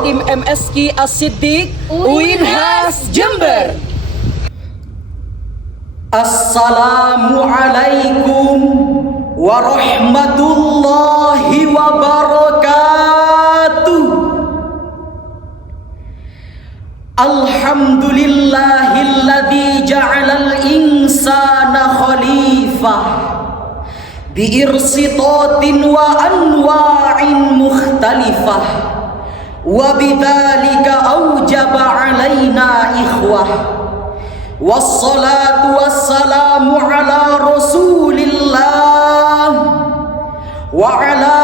tim MSQ As-Siddiq Uinhas Jember. Assalamualaikum warahmatullahi wabarakatuh. Alhamdulillahilladzi ja'alal insana khalifah biirsitatin wa anwa'in mukhtalifah wa bidzalika aujaba alaina ikhwah. Wassalatu wassalamu ala rasulillah wa ala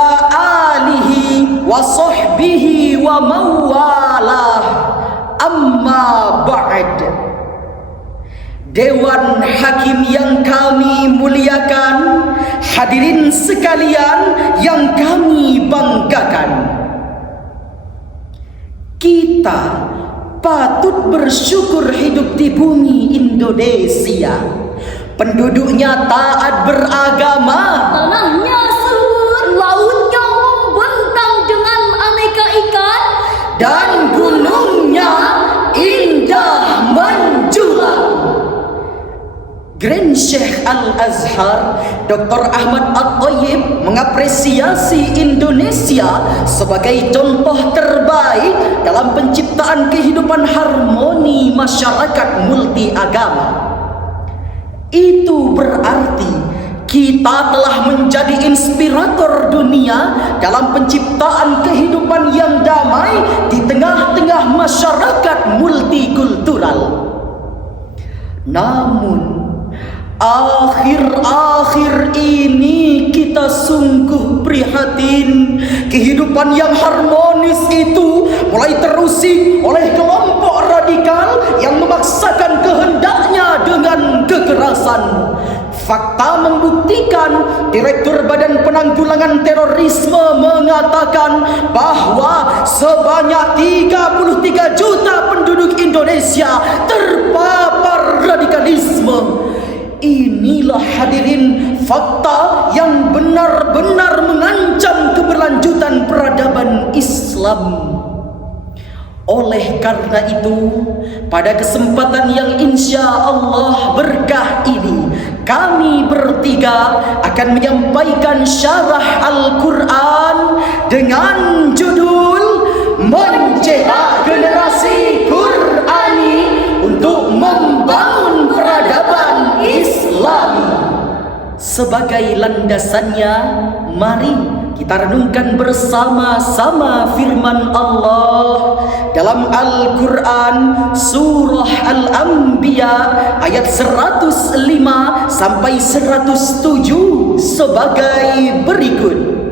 alihi wa sahbihi wa mawalah. Amma ba'd. Dewan Hakim yang kami muliakan, hadirin sekalian yang kami banggakan, kita patut bersyukur hidup di bumi Indonesia. Penduduknya taat beragama, tanahnya subur, lautnya membentang dengan aneka ikan, dan gunungnya indah menjulang. Grand Syekh Al-Azhar Dr. Ahmad At-Thayyib mengapresiasi Indonesia sebagai contoh terbaik dalam penciptaan kehidupan harmoni masyarakat multi agama. Itu berarti kita telah menjadi inspirator dunia dalam penciptaan kehidupan yang damai di tengah-tengah masyarakat multikultural. Namun akhir-akhir ini kita sungguh prihatin. Kehidupan yang harmonis itu mulai terusik oleh kelompok radikal yang memaksakan kehendaknya dengan kekerasan. Fakta membuktikan, Direktur Badan Penanggulangan Terorisme mengatakan bahwa sebanyak 33 juta penduduk Indonesia terpapar radikalisme. Inilah hadirin fakta yang benar-benar mengancam keberlanjutan peradaban Islam. Oleh karena itu, pada kesempatan yang insya Allah berkah ini, kami bertiga akan menyampaikan syarah Al-Quran dengan judul Mencetak Generasi Qurani untuk Membangun Peradaban Islami. Sebagai landasannya, mari kita renungkan bersama-sama firman Allah dalam Al-Quran surah Al-Anbiya ayat 105 sampai 107 sebagai berikut.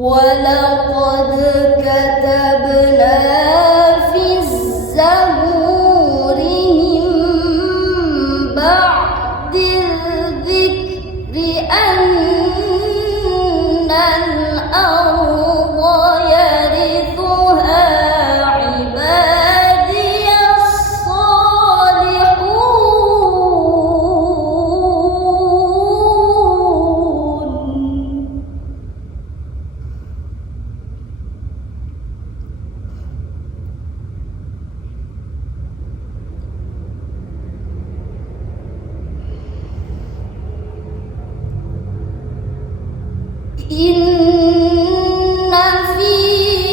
وَلَقَدْ كَتَبْنَا فِي الزَّبُورِ مِن بَعْدِ الذِّكْرِ أَنَّ الْأَرْضَ يَرِثُهَا عِبَادِيَ الصَّالِحُونَ. إن في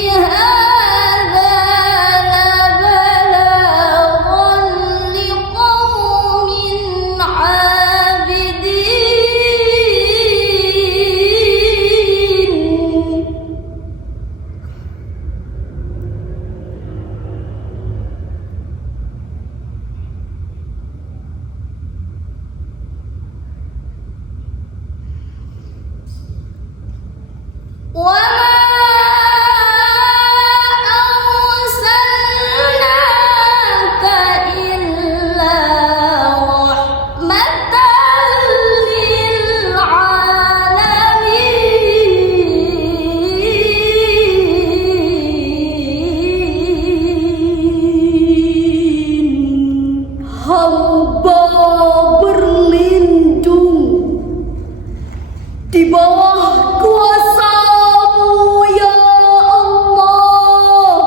هذا لبلاغا لقوم عابدين. وما أرسلناك إلا رحمة للعالمين. Hamba berlindung di bawah kuasa-Mu ya Allah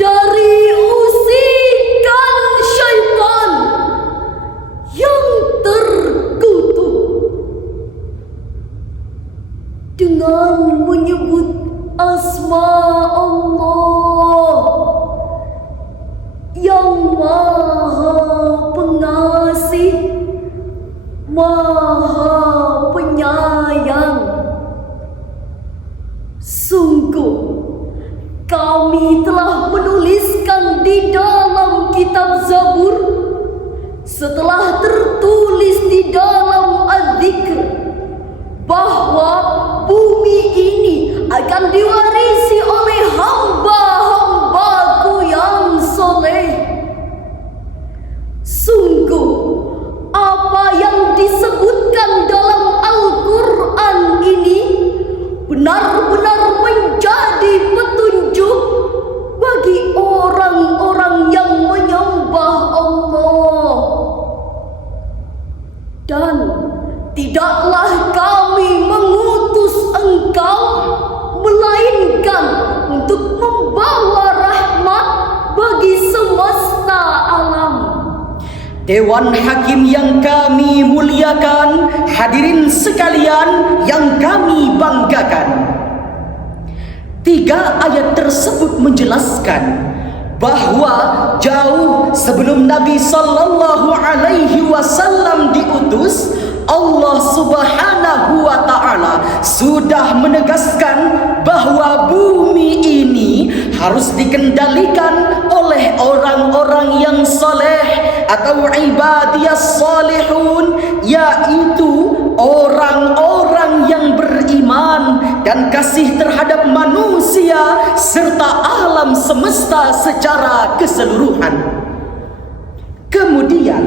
dari usikan syaitan yang terkutuk dengan menyebut asma Allah yang Maha Pengasih, Maha Penyayang. Sungguh kami telah menuliskan di dalam kitab Zabur setelah tertulis di dalam Az-Zikr bahwa bumi ini akan diwarisi oleh hamba-hambaku yang soleh. Sungguh apa yang disebutkan dalam Al-Quran ini benar-benar menjadi petunjuk bagi orang-orang yang menyembah Allah. Dan tidaklah kami mengutus engkau melainkan untuk membawa rahmat bagi semesta alam. Dewan Hakim yang kami muliakan, hadirin sekalian yang kami banggakan. 3 ayat tersebut menjelaskan bahwa jauh sebelum Nabi sallallahu alaihi wasallam diutus, Allah Subhanahu wa taala sudah menegaskan bahwa bumi ini harus dikendalikan oleh orang-orang yang saleh atau ibadiyas salihun, yaitu orang-orang yang beriman dan kasih terhadap manusia serta alam semesta secara keseluruhan. Kemudian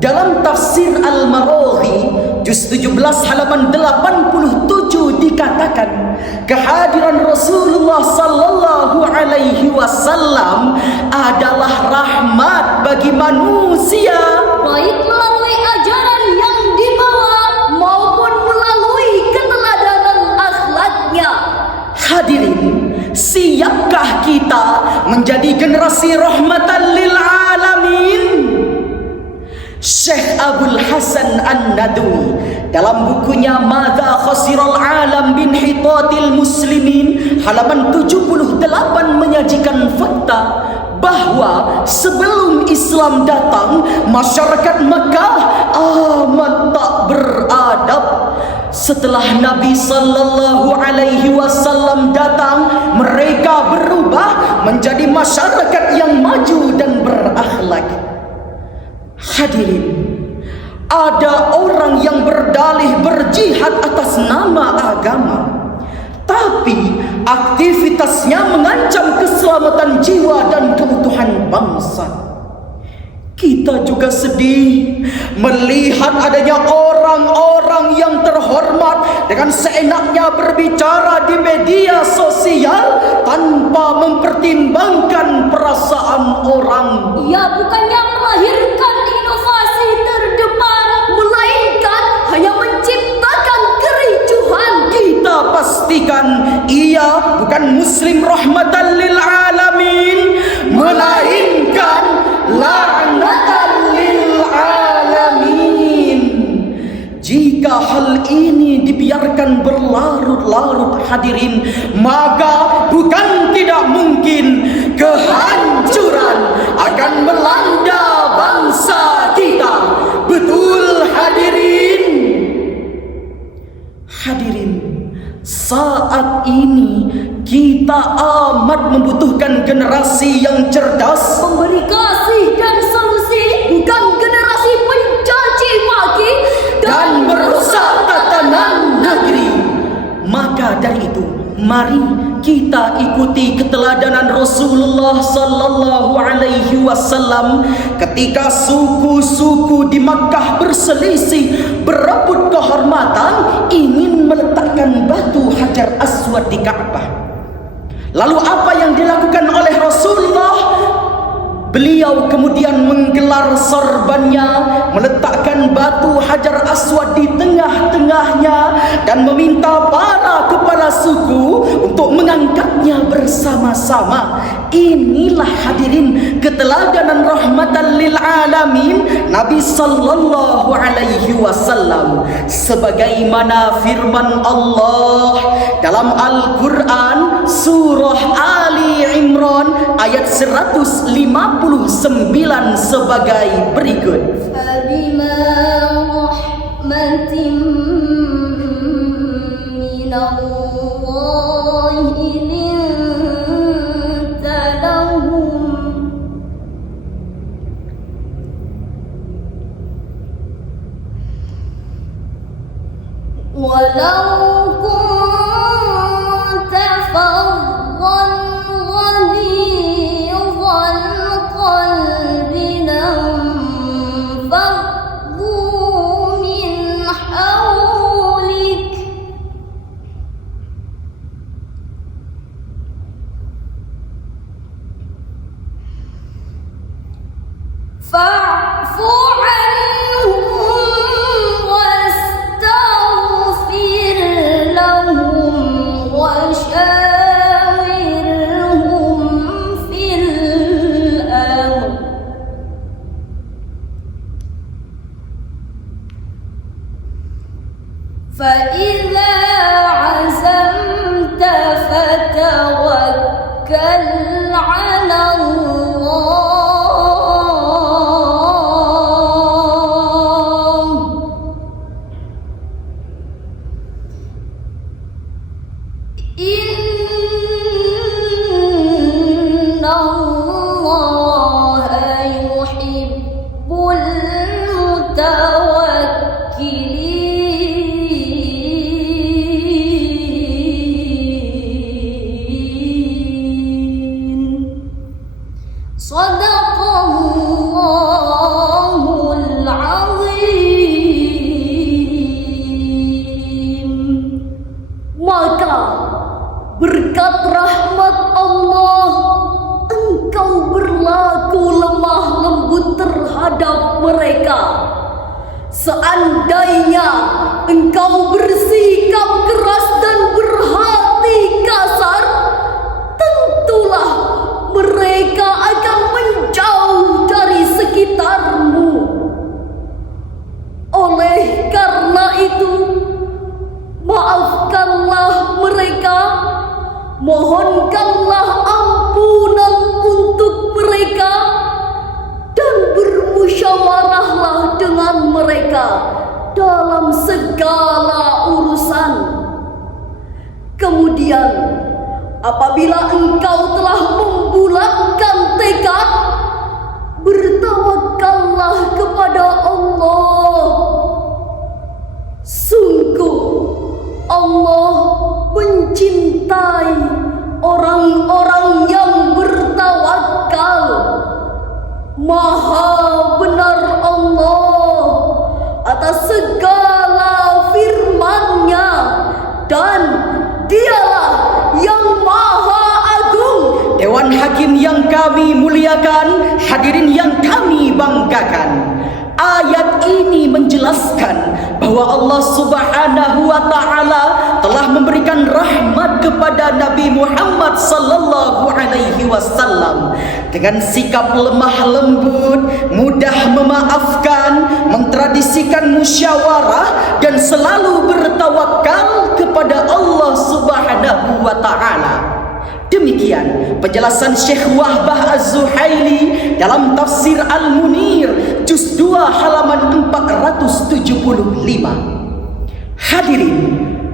dalam tafsir Al-Maraghi juz 17 halaman 87 dikatakan kehadiran Rasulullah sallallahu alaihi wasallam adalah rahmat bagi manusia, Baik melalui ajaran yang dibawa maupun melalui keteladanan akhlaknya. Hadirin, siapkah kita menjadi generasi rahmatan lil alamin? Syekh Abdul Hasan An-Nadwi dalam bukunya Madza Khasiral Alam bin Hitatil Muslimin halaman 78 menyajikan fakta bahwa sebelum Islam datang, masyarakat Mekah amat tak beradab. Setelah Nabi sallallahu alaihi wasallam datang, mereka berubah menjadi masyarakat yang maju dan berakhlak. Hadirin, ada orang yang berdalih berjihad atas nama agama, tapi aktivitasnya mengancam keselamatan jiwa dan keutuhan bangsa. Kita juga sedih melihat adanya orang-orang yang terhormat dengan seenaknya berbicara di media sosial tanpa mempertimbangkan perasaan orang. Ia bukannya melahirkan inovasi terdepan, melainkan hanya menciptakan kericuhan. Kita pastikan ia bukan muslim rahmatan lil alamin, melainkan la'natan lil alamin. Jika hal ini dibiarkan berlarut-larut, hadirin, maka bukan tidak mungkin kehancuran akan melanda bangsa kita. Betul hadirin? Hadirin, saat ini kita amat membutuhkan generasi yang cerdas, Pemberi kasih dan solusi, bukan generasi pencaci maki dan merusak tatanan negeri. Maka dari itu, mari kita ikuti keteladanan Rasulullah sallallahu alaihi wasallam ketika suku-suku di Makkah berselisih, berebut kehormatan, ingin meletakkan batu Hajar Aswad di Ka'bah. Lalu apa yang dilakukan oleh Rasulullah? Beliau kemudian menggelar sorbannya, meletakkan batu Hajar Aswad di tengah-tengahnya dan meminta para kepala suku untuk mengangkatnya bersama-sama. Inilah hadirin keteladanan rahmatan lil alamin Nabi sallallahu alaihi wasallam, sebagaimana firman Allah dalam Al-Qur'an surah Ali Imran ayat 159 sebagai berikut. فبما رحمة من الله لنت لهم ولو كنت فظا غليظ القلب لانفضوا من حولك فاعف عنهم واستغفر لهم وشاورهم في الأمر فإذا عزمت فتوكل على الله إن الله يحب المتوكلين صدق الله العظيم. Maka berkat rahmat Allah, engkau berlaku lemah lembut terhadap mereka. Seandainya engkau bersikap keras dan berhati kasar, tentulah mereka akan menjauh dari sekitarmu. Oleh karena itu, maafkanlah mereka, mohonkanlah ampunan untuk mereka, dan bermusyawarahlah dengan mereka dalam segala urusan. Kemudian, apabila engkau telah membulatkan tekad, bertawakallah kepada Allah. Sungguh Allah mencintai orang-orang yang bertawakal. Maha benar Allah atas segala firman-Nya, dan Dialah yang Maha Agung. Dewan Hakim yang kami muliakan, hadirin yang kami banggakan, ayat ini menjelaskan bahwa Allah Subhanahu wa taala telah memberikan rahmat kepada Nabi Muhammad sallallahu alaihi wasallam dengan sikap lemah lembut, mudah memaafkan, mentradisikan musyawarah dan selalu bertawakal kepada Allah Subhanahu wa taala. Demikian penjelasan Syekh Wahbah Az-Zuhaili dalam tafsir Al-Munir juz 2 halaman 475. Hadirin,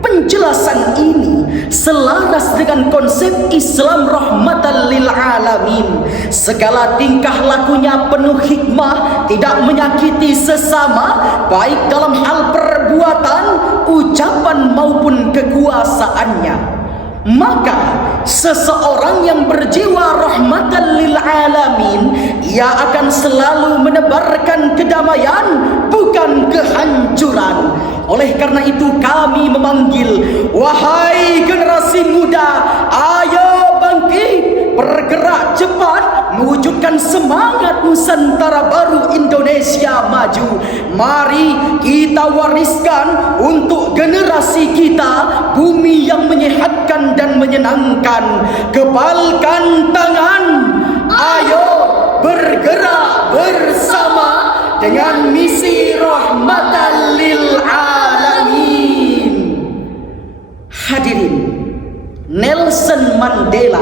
penjelasan ini selaras selaras dengan konsep Islam rahmatan lil alamin. Segala tingkah lakunya penuh hikmah, tidak menyakiti sesama, baik dalam hal perbuatan, ucapan maupun kekuasaannya. Maka seseorang yang berjiwa rahmatan lil alamin, ia akan selalu menebarkan kedamaian, bukan kehancuran. Oleh karena itu kami memanggil, wahai generasi muda, ayo bangkit, bergerak cepat mewujudkan semangat Nusantara baru Indonesia maju. Mari kita wariskan untuk generasi kita bumi yang menyehatkan dan menyenangkan. Kebalkan tangan, ayo bergerak bersama dengan misi rahmatan lil alamin. Hadirin, Nelson Mandela,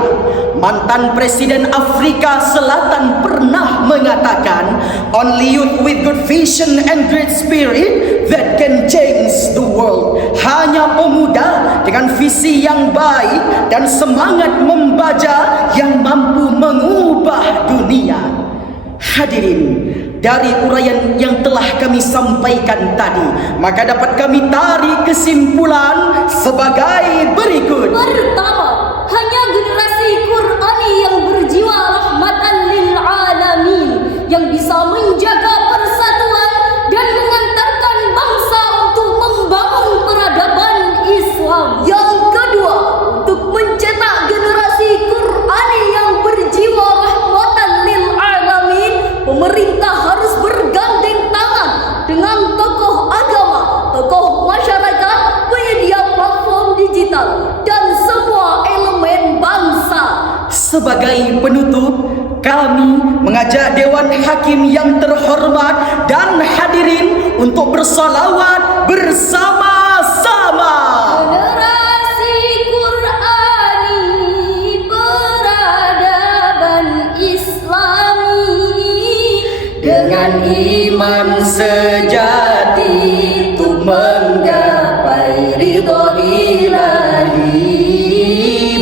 mantan Presiden Afrika Selatan, pernah mengatakan, only youth with good vision and great spirit that can change the world. Hanya pemuda dengan visi yang baik dan semangat membaja yang mampu mengubah dunia. Hadirin, dari uraian yang telah kami sampaikan tadi, maka dapat kami tarik kesimpulan sebagai berikut. Pertama, hanya generasi Qur'ani yang berjiwa rahmatan lil alamin, yang bisa menjaga persatuan dan mengantarkan bangsa untuk membangun peradaban Islam. Yang kedua, untuk mencetak generasi Qur'ani yang berjiwa rahmatan lil alamin, pemerintah harus bergandeng tangan dengan tokoh agama, tokoh masyarakat, penyedia platform digital, dan semua elemen bangsa. Sebagai penutup, kami mengajak Dewan Hakim yang terhormat dan hadirin untuk bersalawat bersama-sama. Generasi Qur'ani, peradaban Islami, Dengan iman sejati untuk menggapai ridho ilahi.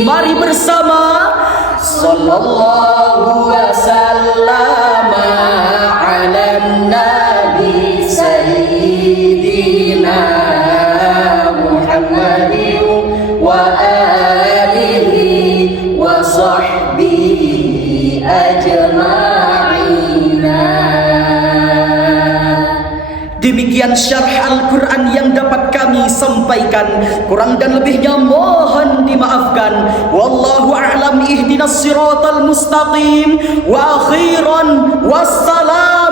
Mari bersama sallallahu wasallam ala nabi sayyidina Muhammadin wa alihi wa sahbihi ajma'ina. Demikian syarh Al-Quran yang dapat kami sampaikan. Kurang dan lebihnya mohon dimaafkan. Wallahu a'lam, ihdinas siratal mustaqim. Wa akhiran wassalam.